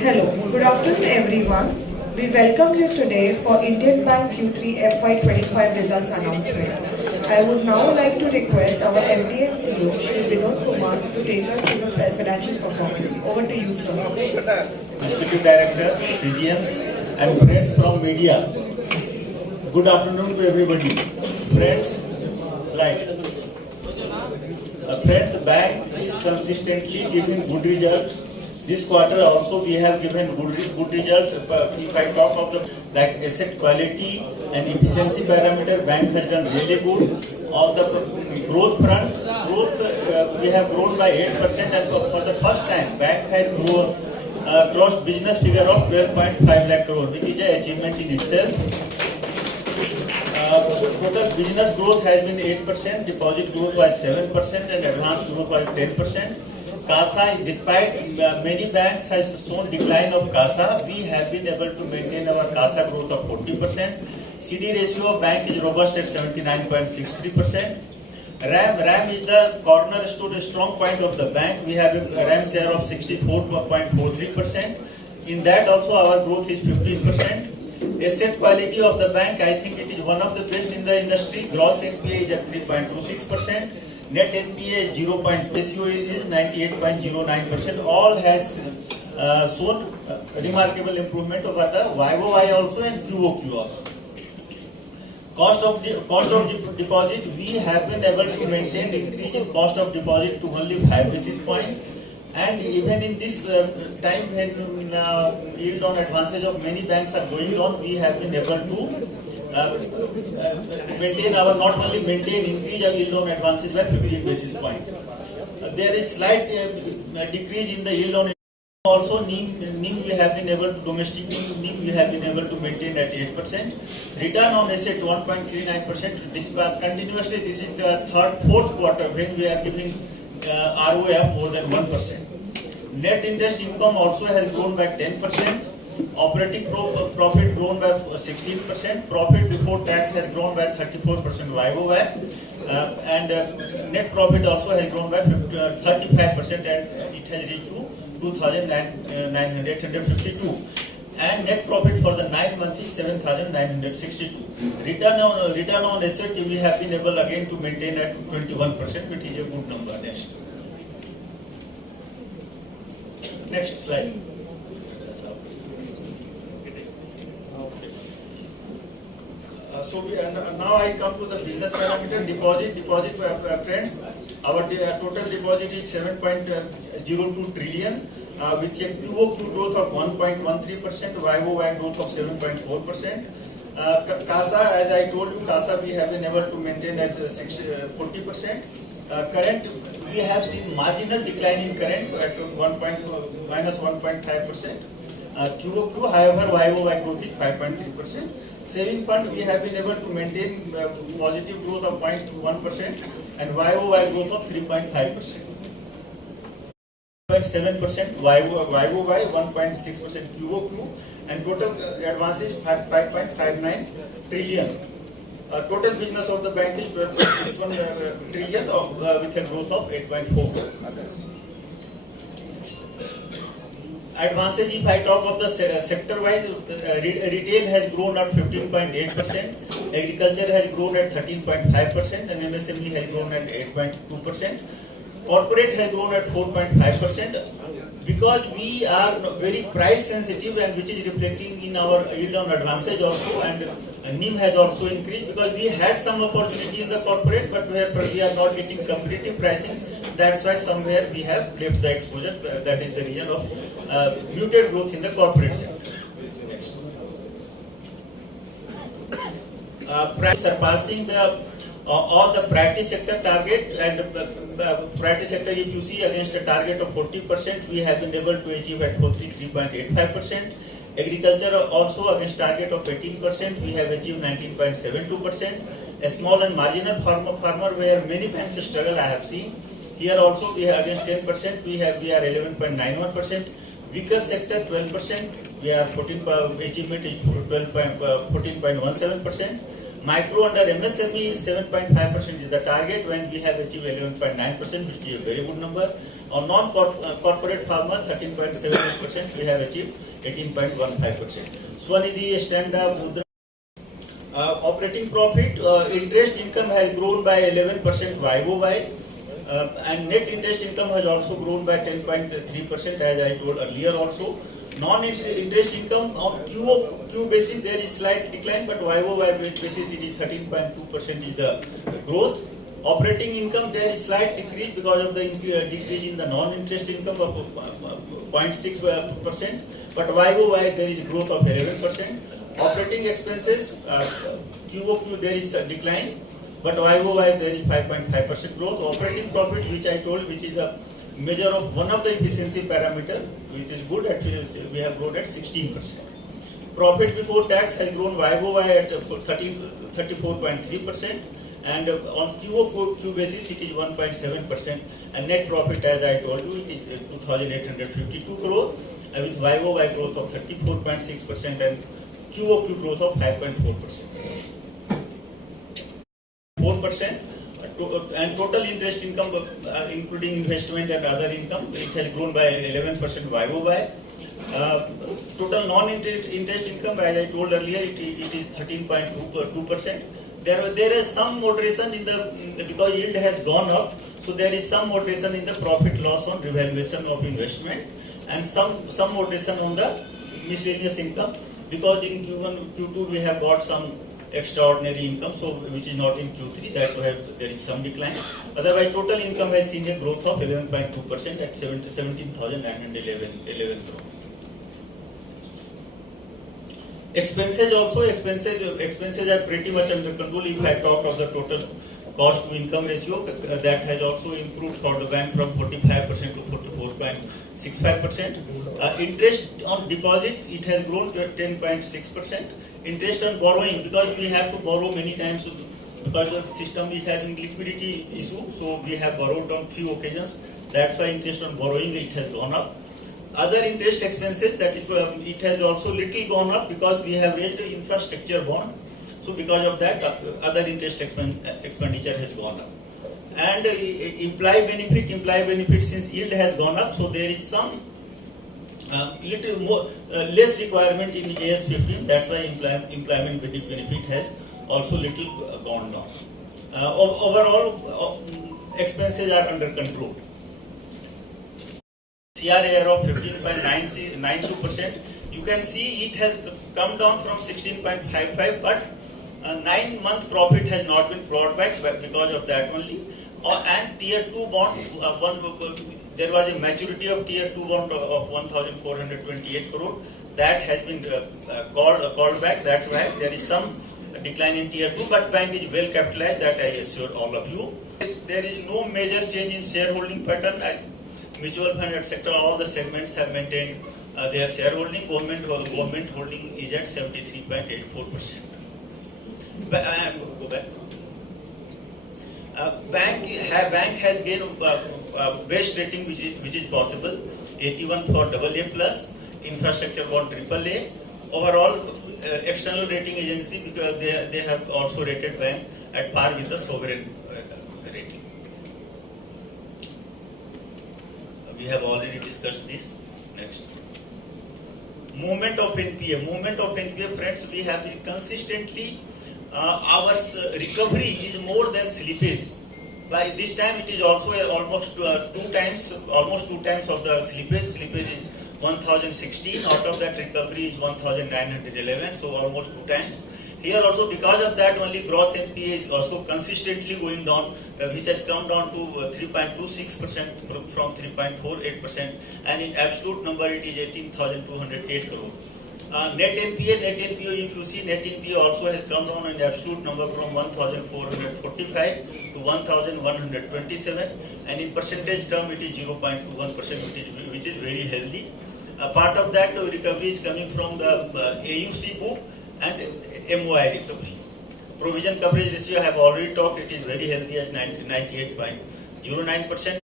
Hello, good afternoon everyone. We welcome you today for Indian Bank Q3 FY25 results announcement. I would now like to request our MD and CEO, Shri Vinod Kumar, to take us through the financial performance. Over to you, sir. Executive Directors, CGMs and friends from media. Good afternoon to everybody. Friends, slide. Friends, bank is consistently giving good results. This quarter also we have given good result. If I talk of the asset quality and efficiency parameter, bank has done really good. On the growth front, we have grown by 8%, and for the first time, bank has crossed business figure of 12.5 lakh crore, which is an achievement in itself. Total business growth has been 8%, deposit growth was 7%, and advance growth was 10%. CASA, despite many banks has shown decline of CASA, we have been able to maintain our CASA growth of 40%. CD ratio of bank is robust at 79.63%. RAM is the cornerstone strong point of the bank. We have a RAM share of 64.43%. In that also our growth is 15%. Asset quality of the bank, I think it is one of the best in the industry. Gross NPA is at 3.26%. Net NPA 0. Ratio is 98.09%. All has shown remarkable improvement over the YOY also and QOQ also. Cost of deposit, we have been able to maintain increase in cost of deposit to only 5 basis points. And even in this time when yield on advances of many banks are going down, we have been able to increase our yield on advances by 15 basis points. There is slight decrease in the yield on also. NIM we have been able to NIM we have been able to maintain at 8%. Return on asset 1.39%. Continuously, this is the fourth quarter when we are giving ROA of more than 1%. Net interest income also has grown by 10%. Operating profit grown by 16%. Profit before tax has grown by 34% YOY. And net profit also has grown by 35%, and it has reached to 2,852. And net profit for the 9 months is 7,962. Return on asset we have been able again to maintain at 21%, which is a good number. Next slide. Now I come to the business parameter. Deposit friends. Our total deposit is 7.02 trillion with a QOQ growth of 1.13%, YOY growth of 7.4%. CASA, as I told you, CASA we have been able to maintain at 40%. Current, we have seen marginal decline in current at minus 1.5%. QOQ, however, YOY growth is 5.3%. Saving fund, we have been able to maintain positive growth of 0.1% and YOY growth of 3.5%. 0.7% YOY, 1.6% QOQ, and total advances 5.59 trillion. Total business of the bank is 12.61 trillion with a growth of 8.4%. Advances, if I talk of the sector-wise, retail has grown at 15.8%, agriculture has grown at 13.5%, and MSME has grown at 8.2%. Corporate has grown at 4.5%. Because we are very price sensitive, and which is reflecting in our yield on advances also, and NIM has also increased because we had some opportunity in the corporate, but where we are not getting competitive pricing. That's why somewhere we have left the exposure. That is the reason of muted growth in the corporate sector. Price surpassing all the priority sector target, and priority sector, if you see, against a target of 40%, we have been able to achieve at 43.85%. Agriculture also against target of 18%, we have achieved 19.72%. A small and marginal farmer where many banks struggle, I have seen. Here also we have against 10%, we are 11.91%. Weaker sector 12%, we are achievement is 14.17%. Micro under MSME is 7.5% is the target when we have achieved 11.9%, which is a very good number. On non-corporate farmer, 13.78%, we have achieved 18.15%. Swanidhi, stand-up, Mudra. Operating profit, interest income has grown by 11% YOY, and net interest income has also grown by 10.3%, as I told earlier also. Non-interest income on QOQ basis there is slight decline, but YOY basis it is 13.2% is the growth. Operating income there is slight decrease because of the decrease in the non-interest income of 0.6%, but YOY there is growth of 11%. Operating expenses, QOQ there is a decline, but YOY there is 5.5% growth. Operating profit, which I told, which is the measure of one of the efficiency parameter, which is good, at we have grown at 16%. Profit before tax has grown YOY at 34.3%, and on QOQ basis it is 1.7%, and net profit, as I told you, it is 2,852 crore, with YOY growth of 34.6% and QOQ growth of 5.4%. 4%, and total interest income, including investment and other income, it has grown by 11% YOY. Total non-interest income, as I told earlier, it is 13.2%. There is some moderation in the, because yield has gone up, so there is some moderation in the profit loss on revaluation of investment, and some moderation on the miscellaneous income, because in Q1, Q2 we have got some extraordinary income, so which is not in Q3, that's why there is some decline. Otherwise, total income has seen a growth of 11.2% at 17,911 crore. Expenses also, expenses are pretty much under control. If I talk of the total cost to income ratio, that has also improved for the bank from 45% to 44.65%. Interest on deposit, it has grown to 10.6%. Interest on borrowing, because we have to borrow many times because the system is having liquidity issue, so we have borrowed on few occasions. That's why interest on borrowing it has gone up. Other interest expenses, that it has also little gone up because we have raised the infrastructure bond. So because of that, other interest expenditure has gone up. And employee benefit, since yield has gone up, so there is some little more less requirement in AS 15. That's why employment benefit has also little gone down. Overall, expenses are under control. CRAR of 15.92%. You can see it has come down from 16.55, but 9-month profit has not been brought back because of that only. And tier 2 bond, there was a maturity of tier 2 bond of 1,428 crore. That has been called back. That's why there is some decline in tier 2, but bank is well capitalized, that I assure all of you. There is no major change in shareholding pattern. Mutual fund, etc., all the segments have maintained their shareholding. Government holding is at 73.84%. Go back. Bank has gained best rating which is possible. 81 for AA plus, infrastructure bond AAA. Overall, external rating agency, because they have also rated bank at par with the sovereign rating. We have already discussed this. Next. Movement of NPA, friends, we have been consistently, our recovery is more than slippage. By this time it is also almost two times of the slippage. Slippage is 1016, out of that recovery is 1911, so almost 2 times. Here also, because of that only, gross NPA is also consistently going down, which has come down to 3.26% from 3.48%, and in absolute number it is 18,208 crore. Net NPA, if you see, net NPA also has come down in absolute number from 1,445 to 1,127, and in percentage term it is 0.21%, which is very healthy. Part of that recovery is coming from the AUC book and MOI recovery. Provision coverage ratio I have already talked, it is very healthy at 98.09%.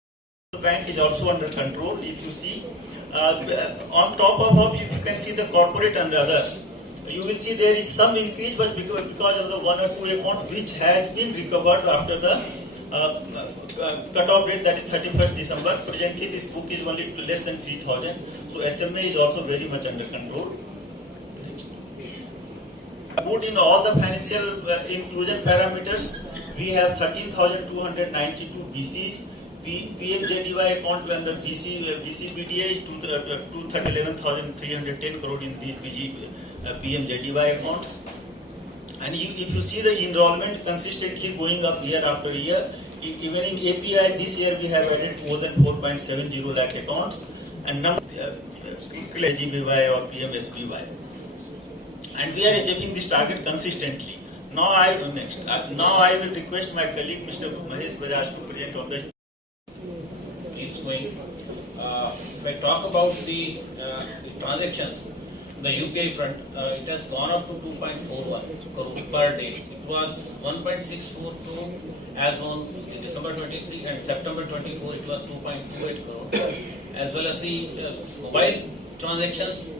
The bank is also under control. If you see, on top of, if you can see the corporate and others, you will see there is some increase, but because of the one or two account which has been recovered after the cut-off date, that is 31st December. Presently, this book is only less than 3,000. So SMA is also very much under control. Good in all the financial inclusion parameters. We have 13,292 BCs. PMJDY account under BCBDA is 211,310 crore in the PMJDY accounts. And if you see the enrollment consistently going up year after year, even in API this year we have added more than 4.70 lakh accounts and number GBY or PMSBY. And we are achieving this target consistently. Now I will request my colleague Mr. Mahesh Bajaj to present on the keeps going. If I talk about the transactions, the UPI front, it has gone up to 2.41 crore per day. It was 1.64 crore as on December 23 and September 24 it was 2.28 crore. As well as the mobile transactions,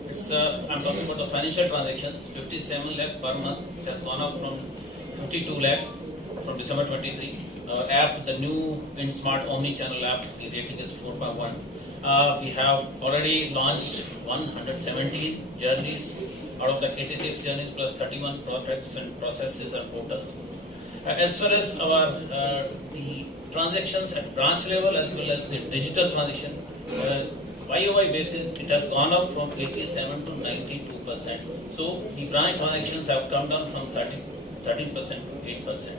I'm talking about the financial transactions, 57 lakh per month. It has gone up from 52 lakhs from December 23. App, the new InSmart Omni-channel app, the rating is 4.1. We have already launched 117 journeys. Out of that, 86 journeys plus 31 projects and processes and portals. As far as our the transactions at branch level as well as the digital transaction, YOY basis, it has gone up from 87 to 92%. So the branch transactions have come down from 13% to 8%.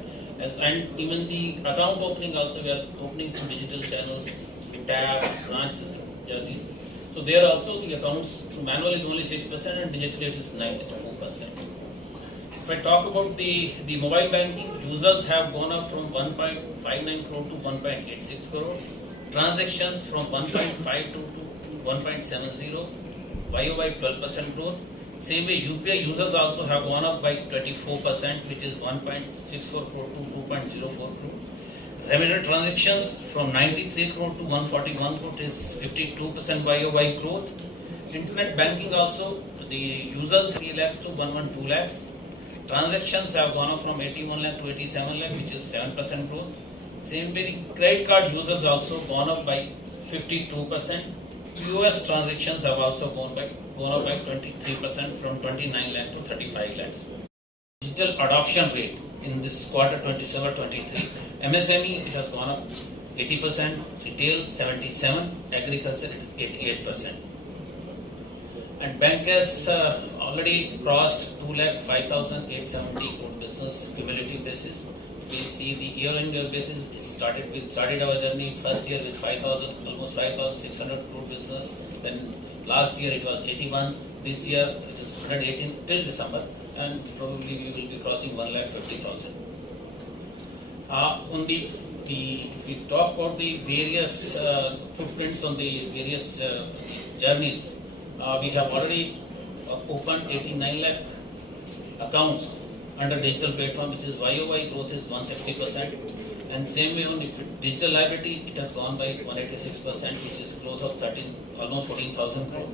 And even the account opening also, we are opening through digital channels, tab, branch system journeys. So there also the accounts manually is only 6% and digitally it is 94%. If I talk about the mobile banking, users have gone up from 1.59 crore to 1.86 crore. Transactions from 1.52 to 1.70, YOY 12% growth. Same way UPI users also have gone up by 24%, which is 1.64 crore to 2.04 crore. Remitter transactions from 93 crore to 141 crore is 52% YOY growth. Internet banking also, the users 3 lakhs to 112 lakhs. Transactions have gone up from 81 lakh to 87 lakh, which is 7% growth. Same way the credit card users also gone up by 52%. POS transactions have also gone up by 23% from 29 lakh to 35 lakhs. Digital adoption rate in this quarter 27-23, MSME it has gone up 80%, retail 77%, agriculture it's 88%. And bank has already crossed 2,05,870 crore business cumulative basis. We see the year-on-year basis. We started our journey first year with almost 5,600 crore business. Then last year it was 81. This year it is 118 till December, and probably we will be crossing 1,50,000. If we talk about the various footprints on the various journeys, we have already opened 89 lakh accounts under digital platform, which is YOY growth is 160%. And same way on digital liability, it has gone by 186%, which is growth of almost 14,000 crore.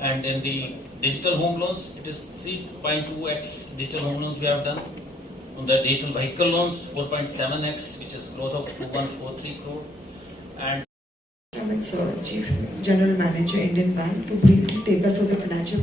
And in the digital home loans, it is 3.2x digital home loans we have done. On the digital vehicle loans, 4.7x, which is growth of 2143 crore. And Sir, Chief General Manager, Indian Bank, to briefly take us through the financial